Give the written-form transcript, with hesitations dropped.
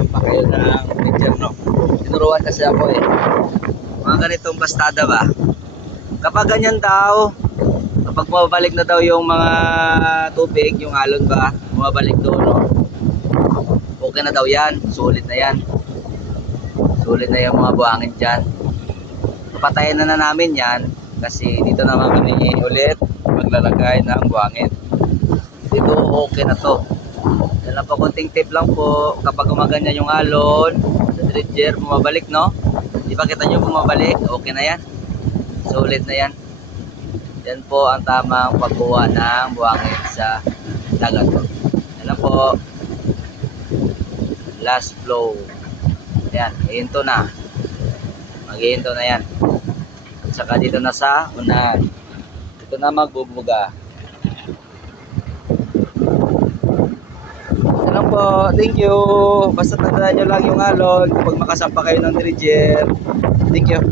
makasampa kayo ng picture, no? Tinuruan kasi ako eh. Mga ganitong pastada ba? Kapag ganyan daw, kapag bumabalik na daw yung mga tubig, yung alon ba, bumabalik doon, no? Okay na daw yan, sulit na yan. Sulit na yung mga buhangin dyan. Papatayin na namin yan kasi dito naman kami ulit maglalagay ng buhangin. Dito okay na to. Yan lang po, konting tip lang po. Kapag gumaganyan yung alon sa dredger, bumabalik, no? Di ba kita nyo bumabalik? Okay na yan. Sulit na yan. Yan po ang tamang pagkuha ng buhangin sa dagat po. Yan lang po. Last flow. Yan, hihinto na. Maghihinto na yan. At saka dito na sa unahan. Dito na magbubuga. Ano po, thank you. Basta tandaan nyo lang yung alon kapag makasampa kayo ng dredger. Thank you.